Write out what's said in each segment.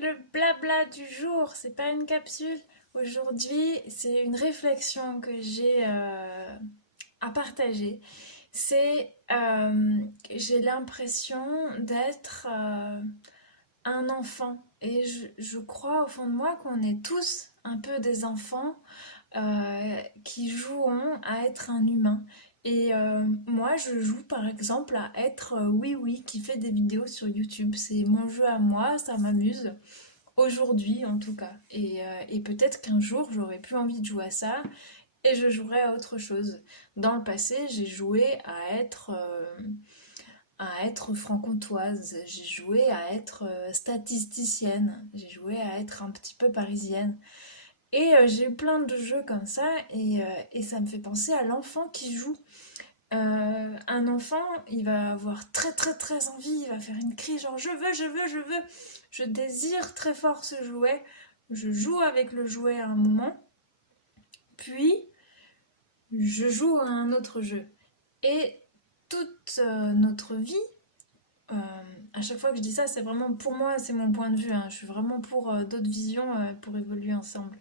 Le blabla du jour, c'est pas une capsule. Aujourd'hui, c'est une réflexion que j'ai à partager. J'ai l'impression d'être un enfant. Et je crois au fond de moi qu'on est tous un peu des enfants qui jouons à être un humain. Et moi, je joue par exemple à être Oui Oui qui fait des vidéos sur YouTube. C'est mon jeu à moi, ça m'amuse. Aujourd'hui en tout cas. Et peut-être qu'un jour j'aurais plus envie de jouer à ça et je jouerai à autre chose. Dans le passé, j'ai joué à être franc-comtoise, j'ai joué à être statisticienne, j'ai joué à être un petit peu parisienne. Et j'ai eu plein de jeux comme ça et ça me fait penser à l'enfant qui joue. Un enfant, il va avoir très très très envie, il va faire une crise genre je veux, je veux, je veux. Je désire très fort ce jouet. Je joue avec le jouet à un moment, puis je joue à un autre jeu. Et toute notre vie, euh, à chaque fois que je dis ça, c'est vraiment pour moi, c'est mon point de vue, hein. Je suis vraiment pour d'autres visions pour évoluer ensemble.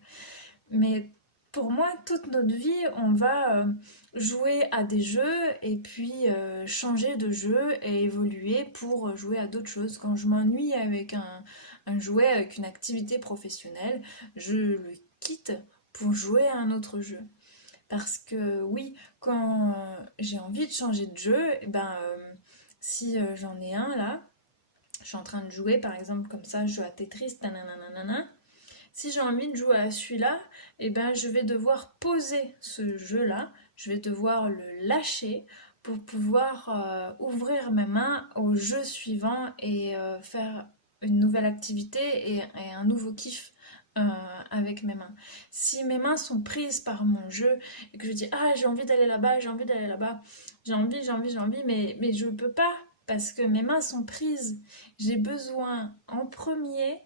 Mais pour moi, toute notre vie, on va jouer à des jeux et puis changer de jeu et évoluer pour jouer à d'autres choses. Quand je m'ennuie avec un jouet, avec une activité professionnelle, je le quitte pour jouer à un autre jeu. Parce que oui, quand j'ai envie de changer de jeu, eh ben, si j'en ai un là, je suis en train de jouer par exemple comme ça, je joue à Tetris, nanana, si j'ai envie de jouer à celui-là, eh ben, je vais devoir poser ce jeu-là, je vais devoir le lâcher pour pouvoir ouvrir mes mains au jeu suivant et faire une nouvelle activité et un nouveau kiff euh, avec mes mains. Si mes mains sont prises par mon jeu et que je dis ah j'ai envie d'aller là-bas, j'ai envie d'aller là-bas, j'ai envie, mais je ne peux pas parce que mes mains sont prises. J'ai besoin en premier,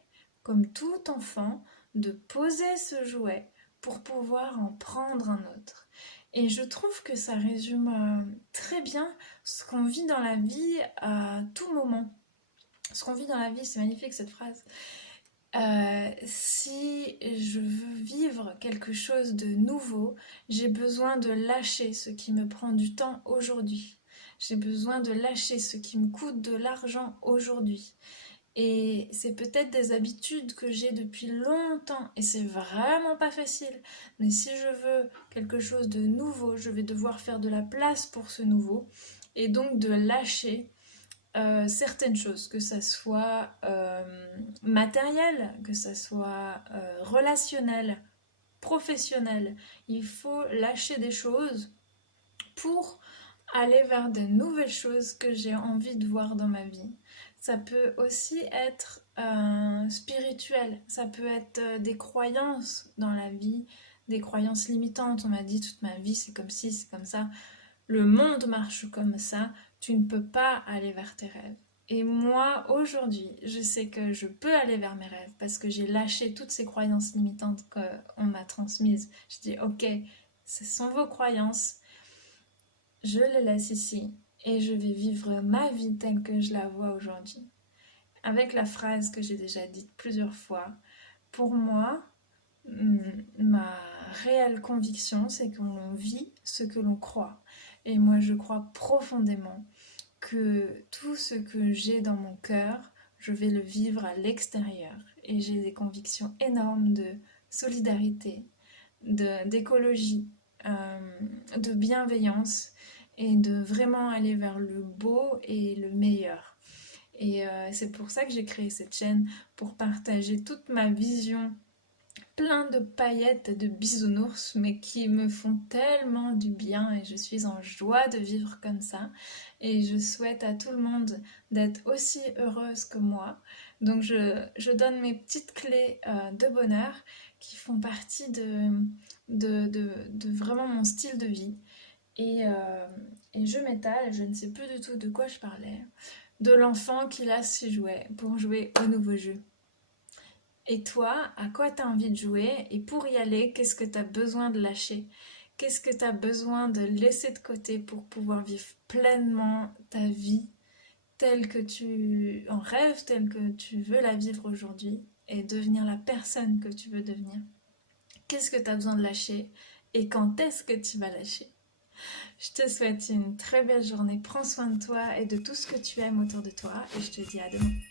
comme tout enfant, de poser ce jouet pour pouvoir en prendre un autre. Et je trouve que ça résume très bien ce qu'on vit dans la vie à tout moment. Ce qu'on vit dans la vie, c'est magnifique cette phrase. Si je veux vivre quelque chose de nouveau, j'ai besoin de lâcher ce qui me prend du temps aujourd'hui. J'ai besoin de lâcher ce qui me coûte de l'argent aujourd'hui. Et c'est peut-être des habitudes que j'ai depuis longtemps et c'est vraiment pas facile. Mais si je veux quelque chose de nouveau, je vais devoir faire de la place pour ce nouveau et donc de lâcher certaines choses, que ça soit matériel, que ça soit relationnel, professionnel. Il faut lâcher des choses pour aller vers de nouvelles choses que j'ai envie de voir dans ma vie. Ça peut aussi être spirituel, ça peut être des croyances dans la vie, des croyances limitantes. On m'a dit toute ma vie c'est comme ci, c'est comme ça. Le monde marche comme ça, tu ne peux pas aller vers tes rêves. Et moi, aujourd'hui, je sais que je peux aller vers mes rêves parce que j'ai lâché toutes ces croyances limitantes qu'on m'a transmises. Je dis, ok, ce sont vos croyances, je les laisse ici et je vais vivre ma vie telle que je la vois aujourd'hui. Avec la phrase que j'ai déjà dite plusieurs fois, pour moi, ma réelle conviction, c'est qu'on vit ce que l'on croit. Et moi, je crois profondément que tout ce que j'ai dans mon cœur, je vais le vivre à l'extérieur. Et j'ai des convictions énormes de solidarité, d'écologie, de bienveillance et de vraiment aller vers le beau et le meilleur. Et c'est pour ça que j'ai créé cette chaîne, pour partager toute ma vision plein de paillettes et de bisounours, mais qui me font tellement du bien et je suis en joie de vivre comme ça. Et je souhaite à tout le monde d'être aussi heureuse que moi. Donc je donne mes petites clés de bonheur qui font partie de vraiment mon style de vie. Et, euh, et je m'étale, je ne sais plus du tout de quoi je parlais, de l'enfant qui lâche ses jouets pour jouer au nouveau jeu. Et toi, à quoi tu as envie de jouer? Et pour y aller, qu'est-ce que tu as besoin de lâcher? Qu'est-ce que tu as besoin de laisser de côté pour pouvoir vivre pleinement ta vie telle que tu en rêves, telle que tu veux la vivre aujourd'hui? et devenir la personne que tu veux devenir. Qu'est-ce que tu as besoin de lâcher et quand est-ce que tu vas lâcher? Je te souhaite une très belle journée, prends soin de toi et de tout ce que tu aimes autour de toi et je te dis à demain.